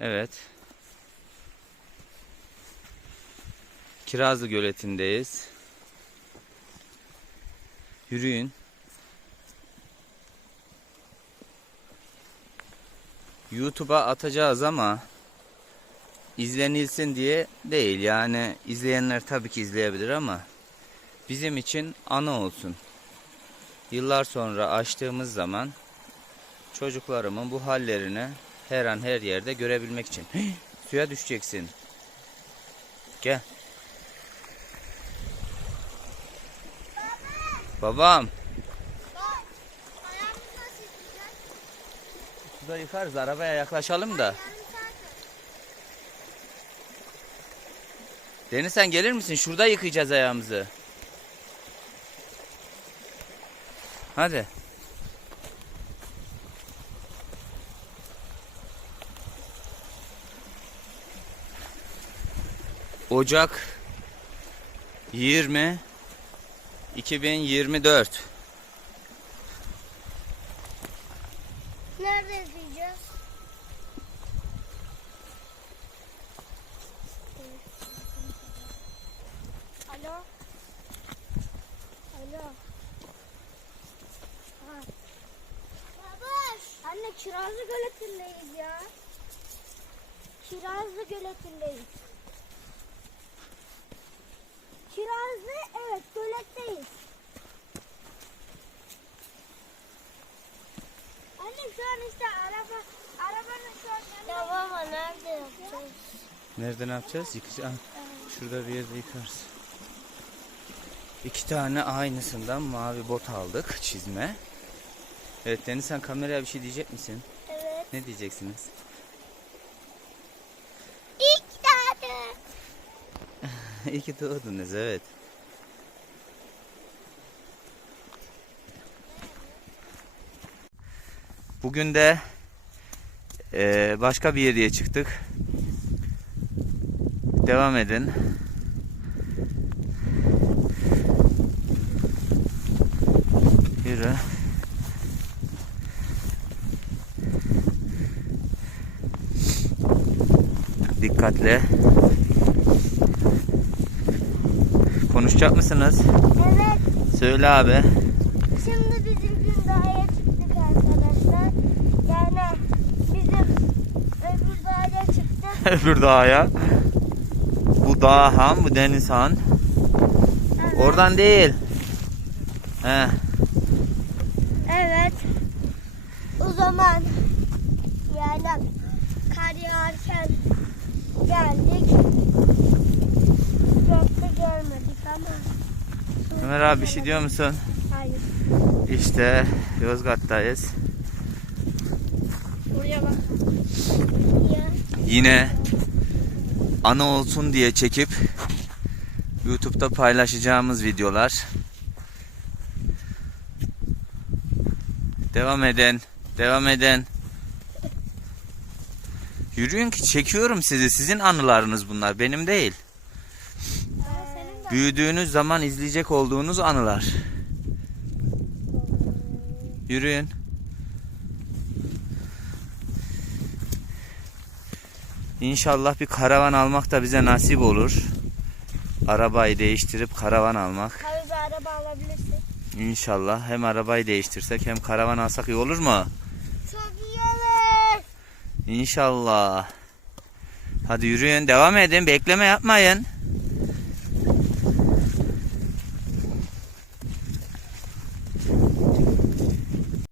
Evet. Kirazlı Göleti'ndeyiz. Yürüyün. YouTube'a atacağız ama izlenilsin diye değil. Yani izleyenler tabii ki izleyebilir ama bizim için ana olsun. Yıllar sonra açtığımız zaman çocuklarımın bu hallerini her an her yerde görebilmek için. Suya düşeceksin. Gel. Babam. Bak. Suda yıkarız arabaya yaklaşalım da. Deniz sen gelir misin? Şurada yıkayacağız ayağımızı. Hadi. Ocak 20 2024 Nerede yıkayacağız? Alo. Alo. Ha. Babaş. Anne Kirazlı Göleti'ndeyiz ya. Kirazlı Göleti'ndeyiz. Kirazlı evet göletteyiz. Anne şu an işte araba arabanın şu an Ya baba nerede yapacağız? Nerede ne yapacağız? Yıkayacağız. Ah, Şurada bir yerde yıkarız. İki tane aynısından mavi bot aldık çizme. Evet Deniz sen kameraya bir şey diyecek misin? Evet. Ne diyeceksiniz? İlk tane. İyi ki doğdunuz evet. Bugün de eee, başka bir yere çıktık. Devam edin. Yürü. Dikkatli. Konuşacak mısınız? Evet. Söyle abi. Şimdi bizim gün dağa çıktık arkadaşlar. Yani bizim öbür dağa çıktık. Öbür dağa. Bu dağ han, bu deniz han. Evet. Oradan değil. He. Evet. O zaman yani kar yağarken geldik. Çok da görmedik. Ömer abi bir şey diyor musun? Hayır. İşte Yozgat'tayız. Buraya bak. Yine ana olsun diye çekip YouTube'da paylaşacağımız videolar. Devam edin. Devam edin. Yürüyün ki çekiyorum sizi. Sizin anılarınız bunlar. Benim değil. Büyüdüğünüz zaman izleyecek olduğunuz anılar. Yürüyün. İnşallah bir karavan almak da bize nasip olur. Arabayı değiştirip karavan almak. Bir araba alabilirsin. İnşallah hem arabayı değiştirsek hem karavan alsak iyi olur mu? Çok iyi olur. İnşallah. Hadi yürüyün devam edin bekleme yapmayın.